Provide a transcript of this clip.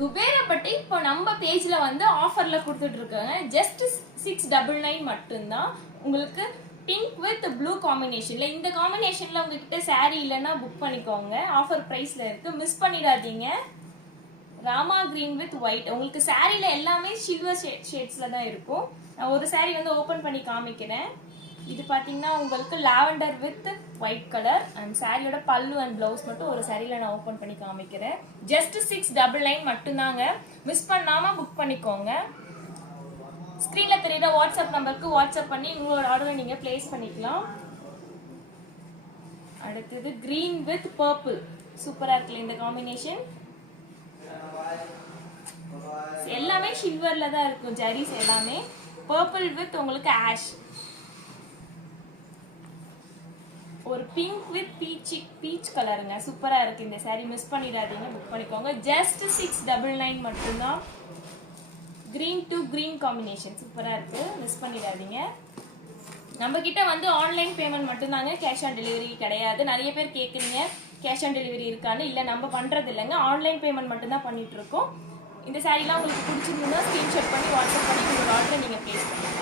குபேரப்பட்டி இப்போ நம்ம பேஜ்ல வந்து ஆஃபர்ல கொடுத்துட்டு இருக்காங்க. ஜஸ்ட் 699 மட்டும்தான். உங்களுக்கு பிங்க் வித் ப்ளூ காம்பினேஷன்ல, இந்த காம்பினேஷன்ல உங்ககிட்ட saree இல்லைன்னா புக் பண்ணிக்கோங்க. ஆஃபர் பிரைஸ்ல இருக்கு, மிஸ் பண்ணிடாதீங்க. Rama green with white. உங்களுக்கு சாரீல எல்லாமே சில்வர் ஷேட்ஸ்ல தான் இருக்கும். நான் ஒரு saree வந்து ஓபன் பண்ணி காமிக்கிறேன். இது பாத்தீங்கன்னா உங்களுக்கு lavender with white colour and சாரியோட பல்லு அண்ட் பிளவுஸ் மட்டும் ஒரு சாரியில நான் ஓபன் பண்ணி காமிக்கிறேன். ஜஸ்ட் 699 மட்டும்தாங்க. மிஸ் பண்ணாம புக் பண்ணிக்கோங்க. ஸ்கிரீன்ல தெரியுற வாட்ஸ்அப் நம்பருக்கு வாட்ஸ்அப் பண்ணி உங்களோட ஆர்டரை நீங்க பிளேஸ் பண்ணிக்கலாம். அடுத்தது கிரீன் வித் பர்பிள். சூப்பரா இருக்குல்ல இந்த காம்பினேஷன். எல்லாமே சில்வர்ல தான் இருக்கும் ஜரிஸ் எல்லாமே. பர்பிள் வித் உங்களுக்கு ஆஷ். ஒரு பிங்க் வித் பீச் கலருங்க. சூப்பரா இருக்கு இந்த saree. மிஸ் பண்ணிடாதீங்க, புக் பண்ணிக்கோங்க. ஜஸ்ட் 699 மட்டும்தான். கிரீன் டு கிரீன் காம்பினேஷன் சூப்பரா இருக்கு, மிஸ் பண்ணிடாதீங்க. நம்ம கிட்ட வந்து ஆன்லைன் பேமெண்ட் மட்டும்தாங்க, கேஷ் ஆன் டெலிவரி கிடையாது. நிறைய பேர் கேட்குறீங்க கேஷ் ஆன் டெலிவரி இருக்கான்னு. இல்லை, நம்ம பண்றது இல்லைங்க, ஆன்லைன் பேமெண்ட் மட்டும்தான் பண்ணிட்டு இருக்கோம். இந்த சாரீலாம் உங்களுக்கு பிடிச்சிருந்தா ஸ்கிரீன்ஷாட் பண்ணி வாட்ஸ்அப் பண்ணி உங்களோட ஆர்டரை நீங்க பிளேஸ் பண்ணுங்க.